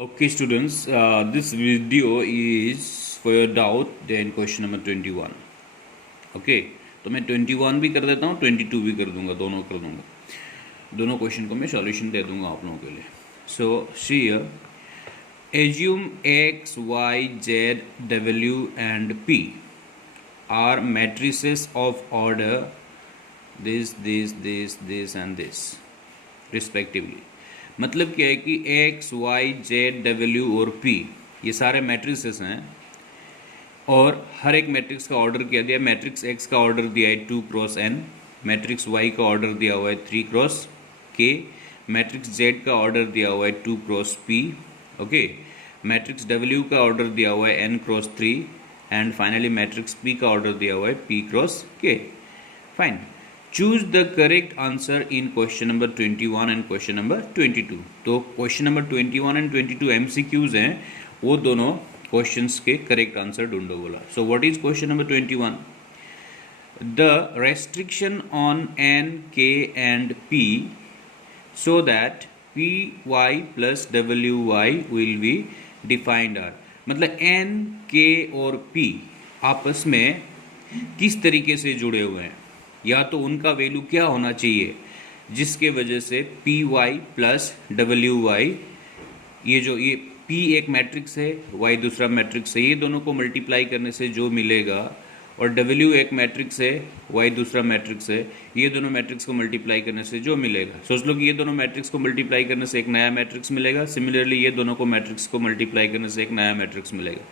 Okay, students, this video is for your doubt then question number 21. Okay तो मैं 21 भी कर देता हूँ, 22 भी कर दूंगा, दोनों कर दूंगा। दोनों क्वेश्चन को मैं सॉल्यूशन दे दूंगा आप लोगों के लिए। सो सी assume x, y, z, w and p are matrices of order this and this respectively। मतलब क्या है कि x, y, z, w और p ये सारे मैट्रिसेस हैं और हर एक मैट्रिक्स का ऑर्डर क्या दिया है। मैट्रिक्स x का ऑर्डर दिया है 2 क्रॉस n, मैट्रिक्स y का ऑर्डर दिया हुआ है 3 क्रॉस k, मैट्रिक्स z का ऑर्डर दिया हुआ है 2 cross p, okay, matrix w का ऑर्डर दिया हुआ है n cross 3 and finally matrix p का ऑर्डर दिया हुआ है p cross k। Fine, choose the correct answer in question number 21 and question number 22। तो क्वेश्चन नंबर 21 एंड 22 MCQs हैं, वो दोनों क्वेश्चंस के करेक्ट आंसर ढूंढो बोला। So what is question number 21? The restriction on n, k and p so that py plus wy will be defined are। मतलब n, k और p आपस में किस तरीके से जुड़े हुए हैं, या तो उनका वैल्यू क्या होना चाहिए जिसके वजह से p Y plus W y, ये p एक मैट्रिक्स है, y दूसरा मैट्रिक्स है, ये दोनों को मल्टीप्लाई करने से जो मिलेगा, और w एक मैट्रिक्स है, y दूसरा मैट्रिक्स है, ये दोनों मैट्रिक्स को मल्टीप्लाई करने से जो मिलेगा। सोच लो कि ये दोनों मैट्रिक्स को मल्टीप्लाई करने से एक नया मैट्रिक्स मिलेगा, सिमिलरली ये दोनों को मैट्रिक्स को मल्टीप्लाई करने से एक नया मैट्रिक्स मिलेगा।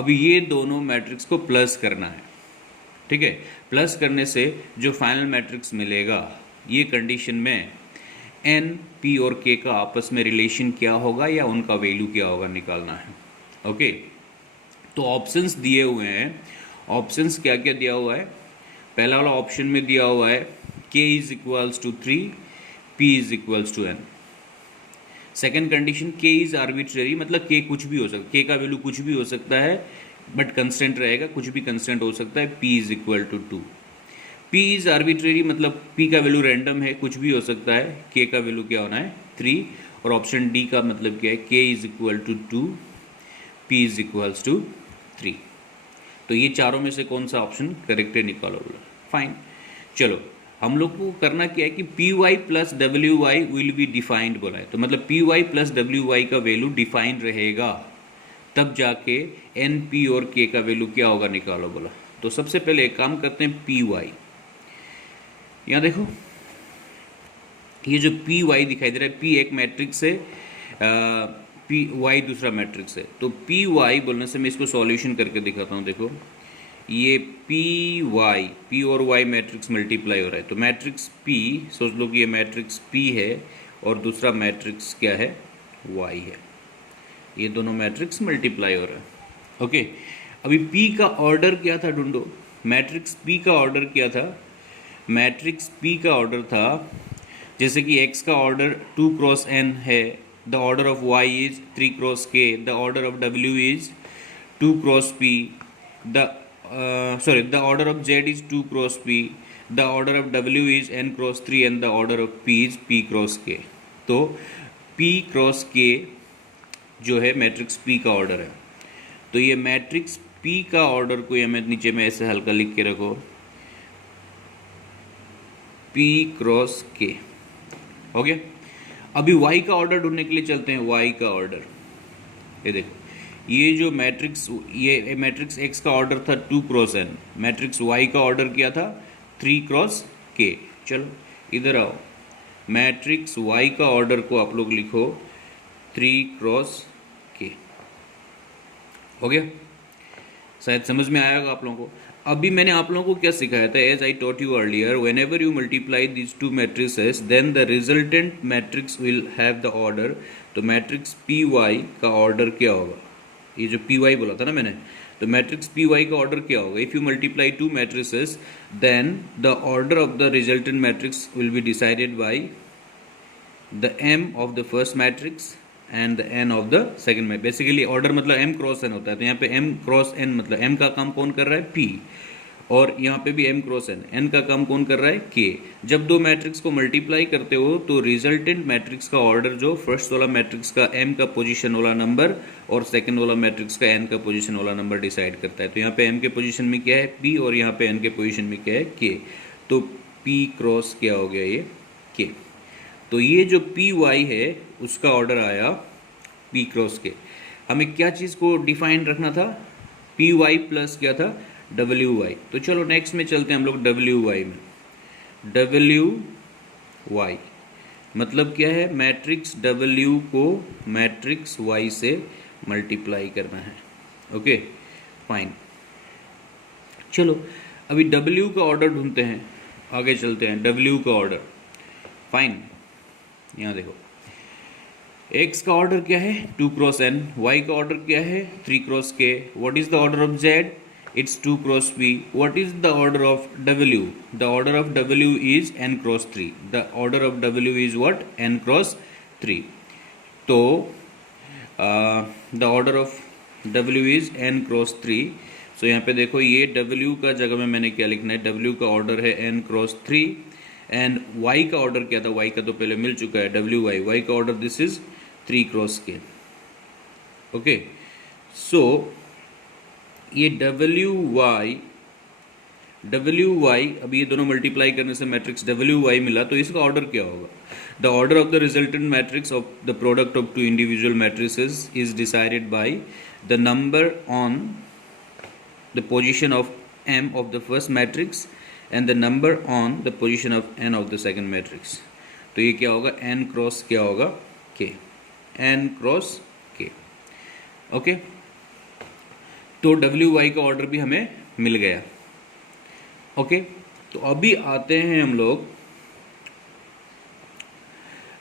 अब ये दोनों मैट्रिक्स को प्लस करना है, ठीक है। प्लस करने से जो फाइनल मैट्रिक्स मिलेगा, ये कंडीशन में n, p और k का आपस में रिलेशन क्या होगा या उनका वैल्यू क्या होगा निकालना है। ओके, तो ऑप्शंस दिए हुए हैं। ऑप्शंस क्या क्या दिया हुआ है? पहला वाला ऑप्शन में दिया हुआ है k is equals to 3, p is equals to n। Second condition k is arbitrary, मतलब k कुछ भी हो सकता है, k का वैल्यू कुछ भी हो सकता है बट कंस्टेंट रहेगा, कुछ भी कंस्टेंट हो सकता है। p is equal to 2। p is arbitrary, मतलब p का वैल्यू रैंडम है, कुछ भी हो सकता है। k का वैल्यू क्या होना है? 3। और ऑप्शन डी का मतलब क्या है? k is equal to 2, p is equals to 3। तो ये चारों में से कौन सा ऑप्शन करेक्ट है निकालो बोला। फाइन, चलो हम लोग को करना क्या है कि p Y plus W y will be defined बोला है। तो मतलब p Y plus W y का वैल्यू डिफाइंड रहेगा, तब जाके एन, पी और के का वैल्यू क्या होगा निकालो बोला। तो सबसे पहले एक काम करते हैं, पी वाई, यहाँ देखो ये जो पी वाई दिखाई दे रहा है, पी एक मैट्रिक्स है, पी वाई दूसरा मैट्रिक्स है। तो पी वाई बोलने से मैं इसको सॉल्यूशन करके दिखाता हूँ। देखो ये पी वाई, पी और वाई मैट्रिक्स मल्टीप्लाई हो रहा है, तो मैट्रिक्स पी, सोच लो कि ये मैट्रिक्स पी है और दूसरा मैट्रिक्स क्या है? वाई है। ये दोनों मैट्रिक्स मल्टीप्लाई हो रहा है। ओके, अभी p का ऑर्डर क्या था ढूंढो। मैट्रिक्स p का ऑर्डर क्या था? मैट्रिक्स p का ऑर्डर था, जैसे कि x का ऑर्डर 2 क्रॉस n है, the order of y is 3 cross k, the order of w is 2 cross p, the order of z is 2 cross p, the order of w is n cross 3 and the order of p is p cross k। तो p cross k जो है matrix p का order है। तो ये matrix p का order को मैं नीचे में ऐसे हल्का लिख के रखो, p क्रॉस k हो गया। अभी y का ऑर्डर ढूंढने के लिए चलते हैं। y का ऑर्डर, ये देखो, ये जो मैट्रिक्स, ये मैट्रिक्स x का ऑर्डर था 2 क्रॉस n, मैट्रिक्स y का ऑर्डर क्या था? 3 क्रॉस k। चलो इधर आओ, मैट्रिक्स y का ऑर्डर को आप लोग लिखो 3 क्रॉस k। हो गया, शायद समझ में आएगा आप लोगों को। अभी मैंने आप लोगों को क्या सिखाया था? As I taught you earlier, whenever you multiply these two matrices then the resultant matrix will have the order. तो मैट्रिक्स पी वाई का ऑर्डर क्या होगा? ये जो पी वाई बोला था ना मैंने, तो मैट्रिक्स पी वाई का ऑर्डर क्या होगा? If you multiply two matrices then the order of the resultant matrix will be decided by the m of the first matrix and the n of the second में। Basically order मतलब m cross n होता है, तो यहाँ पे m cross n मतलब m का काम कौन कर रहा है? p, और यहाँ पे भी m क्रॉस n, n का काम कौन कर रहा है, k। जब दो मैट्रिक्स को मल्टीप्लाई करते हो तो रिजल्टेंट मैट्रिक्स का ऑर्डर जो फर्स्ट वाला मैट्रिक्स का m का पोजीशन वाला नंबर और सेकंड वाला मैट्रिक्स का n का पोजीशन वाला नंबर डिसाइड करता है। तो यहाँ पे m के पोजीशन में क्या है p और यहाँ पे n के पोजीशन में क्या है k। तो p क्रॉस क्या हो गया ये k। तो ये जो पी वाई है उसका ऑर्डर आया पी क्रॉस के। हमें क्या चीज़ को डिफाइन रखना था, पी वाई प्लस क्या था, डब्ल्यू वाई। तो चलो नेक्स्ट में चलते हैं हम लोग डब्ल्यू वाई में। डब्ल्यू वाई मतलब क्या है, मैट्रिक्स डब्ल्यू को मैट्रिक्स वाई से मल्टीप्लाई करना है। ओके फाइन, चलो अभी डब्ल्यू का ऑर्डर ढूंढते हैं, आगे चलते हैं। डब्ल्यू का ऑर्डर, फाइन, यहाँ देखो x का ऑर्डर क्या है 2 क्रॉस n, y का ऑर्डर क्या है 3 cross k। What is the order of z, it's 2 cross p। What is the order of w, the order of w is n cross 3। The order of w is what, n cross 3। तो the order of w is n cross 3। सो यहाँ पे देखो ये w का जगह में मैंने क्या लिखना है, w का ऑर्डर है n क्रॉस 3 एंड y का ऑर्डर क्या था, y का तो पहले मिल चुका है डब्ल्यू वाई, y का ऑर्डर दिस इज 3 क्रॉस के। ओके सो ये डब्ल्यू वाई अभी ये दोनों मल्टीप्लाई करने से मैट्रिक्स डब्ल्यू वाई मिला, तो इसका ऑर्डर क्या होगा, the order of the resultant matrix of the product of two individual matrices is decided by the number on the position of m of the first matrix and the number on the position of n of the second matrix। तो ये क्या होगा, n cross क्या होगा k, n cross k। Okay तो w का order भी हमें मिल गया। ओके तो अभी आते हैं हम लोग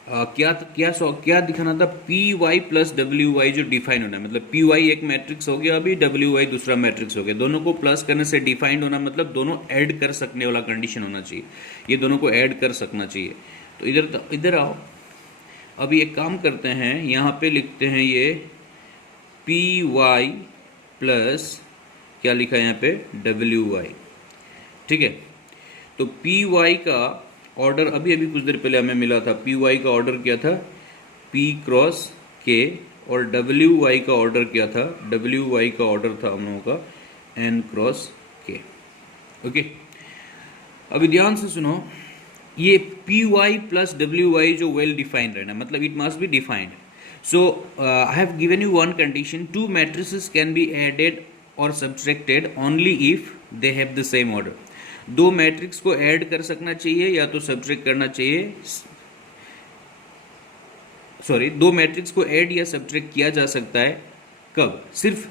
क्या दिखाना था, p Y plus W Y जो डिफाइन होना है, मतलब पी वाई एक मैट्रिक्स हो गया, अभी डब्ल्यू वाई दूसरा मैट्रिक्स हो गया। दोनों को प्लस करने से डिफाइंड होना मतलब दोनों ऐड कर सकने वाला कंडीशन होना चाहिए, ये दोनों को ऐड कर सकना चाहिए। तो इधर आओ, अभी एक काम करते हैं, यहाँ पे लिखते हैं ये पी वाई प्लस क्या लिखा है यहाँ पे डब्ल्यू वाई। ठीक है, तो पी वाई का ऑर्डर अभी कुछ देर पहले हमें मिला था, पी वाई का ऑर्डर क्या था p क्रॉस k, और डब्ल्यू वाई का ऑर्डर क्या था, डब्ल्यू वाई का ऑर्डर था हम लोगों का n क्रॉस k। ओके अभी ध्यान से सुनो, ये P Y plus W Y जो वेल डिफाइंड रहना, मतलब it must be defined. So I have given you one condition, two matrices can be added और subtracted only if they have the same order. दो matrix को add कर सकना चाहिए या तो सब्ट्रैक्ट करना चाहिए, सॉरी दो मैट्रिक्स को ऐड या सब्ट्रैक्ट किया जा सकता है कब, सिर्फ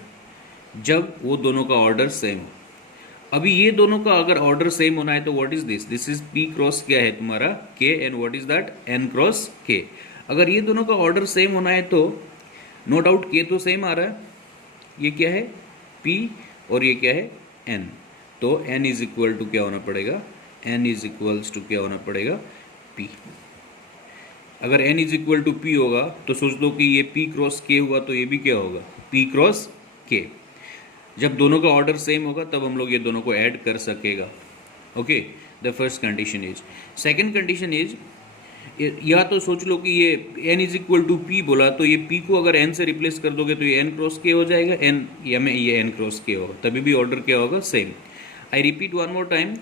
जब वो दोनों का ऑर्डर सेम हो। अभी ये दोनों का अगर ऑर्डर सेम होना है तो what is this is p cross क्या है तुम्हारा k and what is that n cross k। अगर ये दोनों का ऑर्डर सेम होना है तो नो डाउट k तो सेम आ रहा है, ये क्या है p और ये क्या है n, तो n इज इक्वल टू क्या होना पड़ेगा, n इज इक्वल्स टू क्या होना पड़ेगा p। अगर n is equal to p होगा तो सोच लो कि ये p क्रॉस k हुआ, तो ये भी क्या होगा p क्रॉस k। जब दोनों का ऑर्डर सेम होगा तब हम लोग ये दोनों को ऐड कर सकेगा। Okay the first condition is. Second condition is, या तो सोच लो कि ये n is equal to p बोला, तो ये p को अगर n से रिप्लेस कर दोगे तो ये n क्रॉस k हो जाएगा, n या में ये n क्रॉस k होगा, तभी भी ऑर्डर क्या होगा same. I repeat one more time,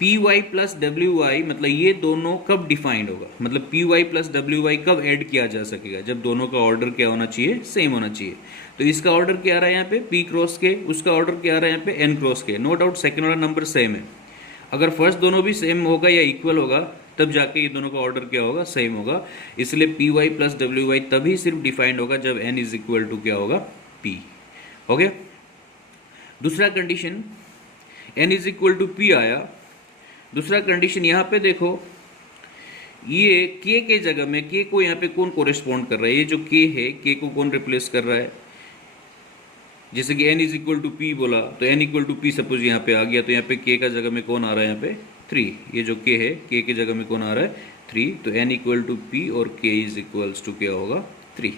p Y plus W y मतलब ये दोनों कब डिफाइंड होगा, मतलब p Y plus W y कब ऐड किया जा सकेगा, जब दोनों का ऑर्डर क्या होना चाहिए, सेम होना चाहिए। तो इसका ऑर्डर क्या आ रहा है यहाँ पे पी क्रॉस के, उसका ऑर्डर क्या आ रहा है यहाँ पे एन क्रॉस के। नो डाउट सेकेंड वाला नंबर सेम है, अगर फर्स्ट दोनों भी सेम होगा या इक्वल होगा तब जाके ये दोनों का ऑर्डर क्या होगा, सेम होगा। इसलिए p Y plus W y तभी सिर्फ डिफाइंड होगा जब एन इज इक्वल टू क्या होगा पी। ओके दूसरा condition, n is equal to p आया। दूसरा कंडीशन यहाँ पे देखो, ये k के जगह में k को यहाँ पे कौन कोरेस्पॉन्ड कर रहा है, ये जो k है k को कौन रिप्लेस कर रहा है। जैसे कि n is equal to p बोला तो n equal to p suppose यहाँ पे आ गया, तो यहाँ पे k का जगह में कौन आ रहा है, यहाँ पे 3। ये जो k है k के जगह में कौन आ रहा है 3, तो n इक्वल टू पी और k इज इक्वल्स टू क्या होगा 3।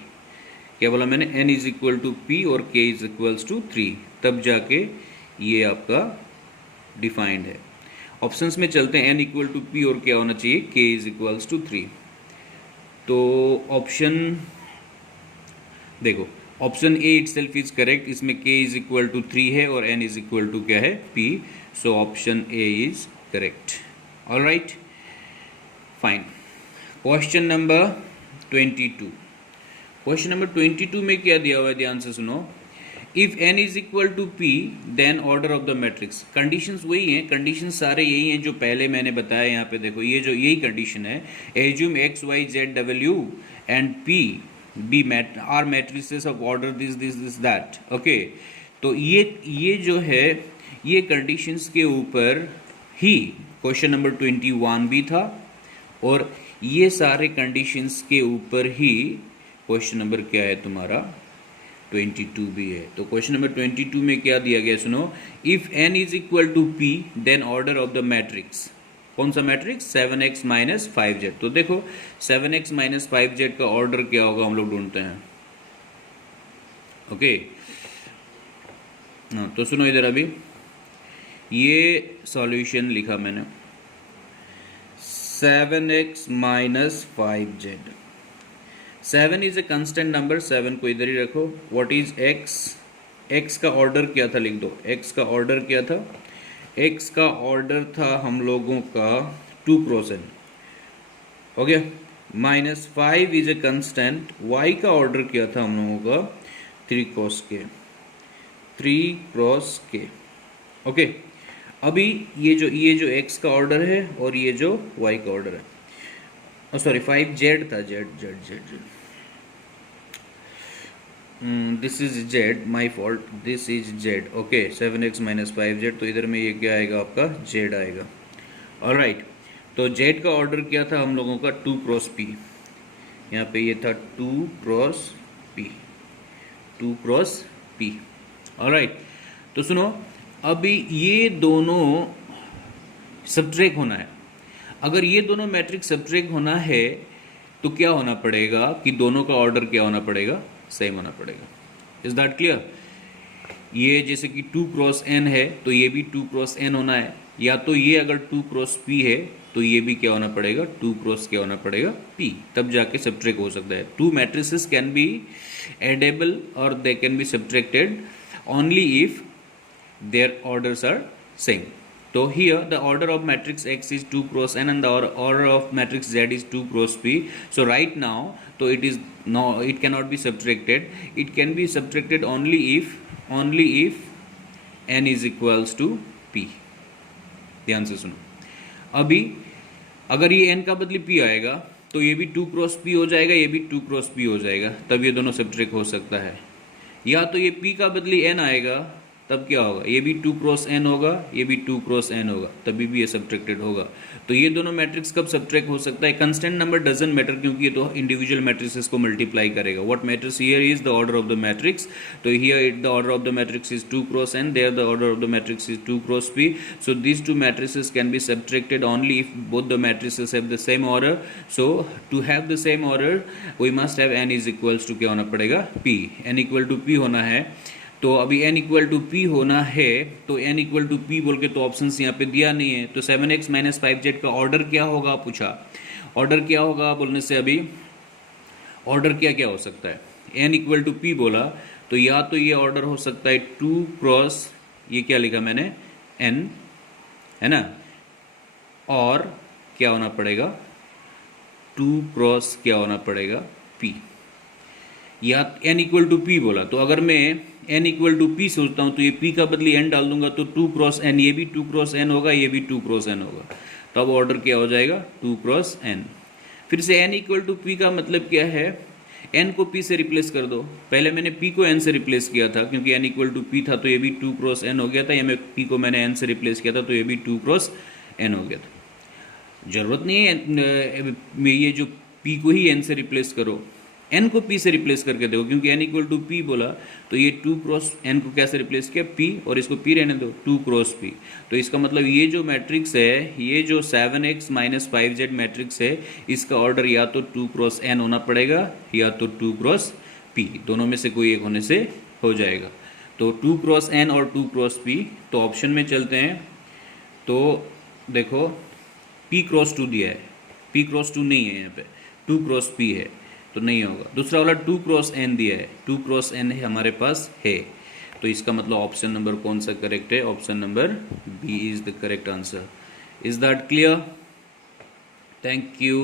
क्या बोला मैंने, n is equal to p और k इज इक्वल्स टू 3, तब जाके ये आपका डिफाइंड है। ऑप्शंस में चलते हैं, n इक्वल टू पी और क्या होना चाहिए, k इज इक्वल्स टू 3। तो ऑप्शन देखो, option A itself is correct, इसमें k इज इक्वल टू 3 है और n इज इक्वल टू क्या है, p। So option A is correct. Alright, fine. Question number 22। Question number 22 में क्या दिया हुआ है, ध्यान से सुनो। If n is equal to p then order of the matrix. Conditions वही हैं, कंडीशन सारे यही हैं जो पहले मैंने बताया। यहाँ पे देखो, ये जो यही कंडीशन है, assume x y z w and p be are matrices of order this this this that. Okay, तो ये जो है, ये कंडीशंस के ऊपर ही क्वेश्चन नंबर 21 भी था, और ये सारे कंडीशंस के ऊपर ही क्वेश्चन नंबर क्या है तुम्हारा 22 भी है। तो क्वेश्चन नंबर 22 में क्या दिया गया, सुनो। If n is equal to p then order of the matrix. कौन सा मैट्रिक्स, 7x माइनस 5z। तो देखो 7x माइनस 5z का ऑर्डर क्या होगा, हम लोग ढूंढते हैं। ओके, तो सुनो इधर, अभी ये सॉल्यूशन लिखा मैंने, 7x minus 5z। 7 is a constant number, 7 को इधर ही रखो। व्हाट इज x, x का ऑर्डर क्या था, लिख दो। x का ऑर्डर क्या था, x का ऑर्डर था हम लोगों का 2 क्रॉस n, हो गया। Minus 5 is a constant, y का ऑर्डर क्या था हम लोगों का 3 cross k, 3 cross k। Okay, अभी ये जो x का ऑर्डर है और ये जो y का ऑर्डर है, सॉरी 5z था, z this is z, my fault, this is z। Okay, 7x minus 5z, तो इधर में ये क्या आएगा आपका, z आएगा। ऑलराइट, तो z का ऑर्डर क्या था हम लोगों का 2 क्रॉस p, यहाँ पे ये था 2 cross p, 2 cross p। Alright, तो सुनो, अभी ये दोनों सब्ट्रैक्ट होना है। अगर ये दोनों मैट्रिक्स सब्ट्रैक्ट होना है तो क्या होना पड़ेगा कि दोनों का ऑर्डर क्या होना पड़ेगा, सेम होना पड़ेगा। Is that clear? ये जैसे कि 2 क्रॉस n है तो ये भी 2 क्रॉस n होना है, या तो ये अगर 2 क्रॉस p है तो ये भी क्या होना पड़ेगा, 2 क्रॉस क्या होना पड़ेगा, p, तब जाके सब्ट्रैक्ट हो सकता है। 2 मैट्रिसेस कैन बी एडेबल और they can be subtracted only if their orders are same. So here the order of matrix X is 2 cross n and the order of matrix Z is 2 cross P. So right now, so it cannot be subtracted. It can be subtracted only if n is equals to P. ध्यान से सुनो, अभी अगर ये n का बदले P आएगा तो ये भी 2 क्रॉस P हो जाएगा, ये भी 2 क्रॉस P हो जाएगा, तब ये दोनों सब्ट्रैक्ट हो सकता है। या तो ये P का बदली n आएगा, तब क्या होगा, ये भी 2 क्रॉस n होगा, ये भी 2 क्रॉस n होगा, तभी भी ये सब्ट्रैक्टेड होगा। तो ये दोनों मैट्रिक्स कब सब्ट्रैक्ट हो सकता है, कंस्टेंट नंबर डजंट मैटर, क्योंकि ये तो इंडिविजुअल मैट्रिक्स को मल्टीप्लाई करेगा। What matters here is the order of the matrix. तो here the order of the matrix is 2 cross n, there the order of the matrix is 2 cross p। So these 2 matrices can be subtracted only if both the matrices have the same order. So to have the same order we must have n is equals to क्या होना पड़ेगा, p। n equal to p होना है, तो अभी n equal to p होना है, तो n इक्वल टू p बोल के तो ऑप्शंस यहाँ पे दिया नहीं है। तो 7x माइनस 5z का ऑर्डर क्या होगा पूछा, ऑर्डर क्या होगा बोलने से अभी ऑर्डर क्या क्या हो सकता है, n इक्वल टू p बोला तो या तो ये ऑर्डर हो सकता है 2 क्रॉस, ये क्या लिखा मैंने n, है ना, और क्या होना पड़ेगा 2 क्रॉस क्या होना पड़ेगा p, या n इक्वल टू p बोला तो अगर मैं n इक्वल टू p सोचता हूँ तो ये p का बदली n डाल दूंगा तो 2 क्रॉस n, ये भी 2 क्रॉस n होगा, ये भी 2 क्रॉस n होगा, तब ऑर्डर क्या हो जाएगा 2 क्रॉस n। फिर से n इक्वल टू p का मतलब क्या है, n को p से रिप्लेस कर दो। पहले मैंने p को n से रिप्लेस किया था क्योंकि n इक्वल टू p था, तो ये भी 2 क्रॉस n हो गया था, या मैं p को मैंने n से रिप्लेस किया था तो ये भी 2 क्रॉस n हो गया था। जरूरत नहीं है ये जो p को ही n से रिप्लेस करो, n को p से रिप्लेस करके देखो, क्योंकि n इक्वल टू p बोला तो ये 2 क्रॉस n को कैसे रिप्लेस किया, p, और इसको p रहने दो, 2 क्रॉस p। तो इसका मतलब ये जो मैट्रिक्स है, ये जो 7x माइनस 5z मैट्रिक्स है, इसका ऑर्डर या तो 2 क्रॉस n होना पड़ेगा या तो 2 क्रॉस p, दोनों में से कोई एक होने से हो जाएगा। तो 2 क्रॉस n और 2 क्रॉस p। तो ऑप्शन में चलते हैं, तो देखो P क्रॉस 2 दिया है, P क्रॉस 2 नहीं है यहाँ पे, 2 क्रॉस P है, तो नहीं होगा। दूसरा वाला 2 क्रॉस N दिया है, 2 क्रॉस N है हमारे पास है, तो इसका मतलब ऑप्शन नंबर कौन सा करेक्ट है? Option number B is the correct answer. Is that clear? Thank you.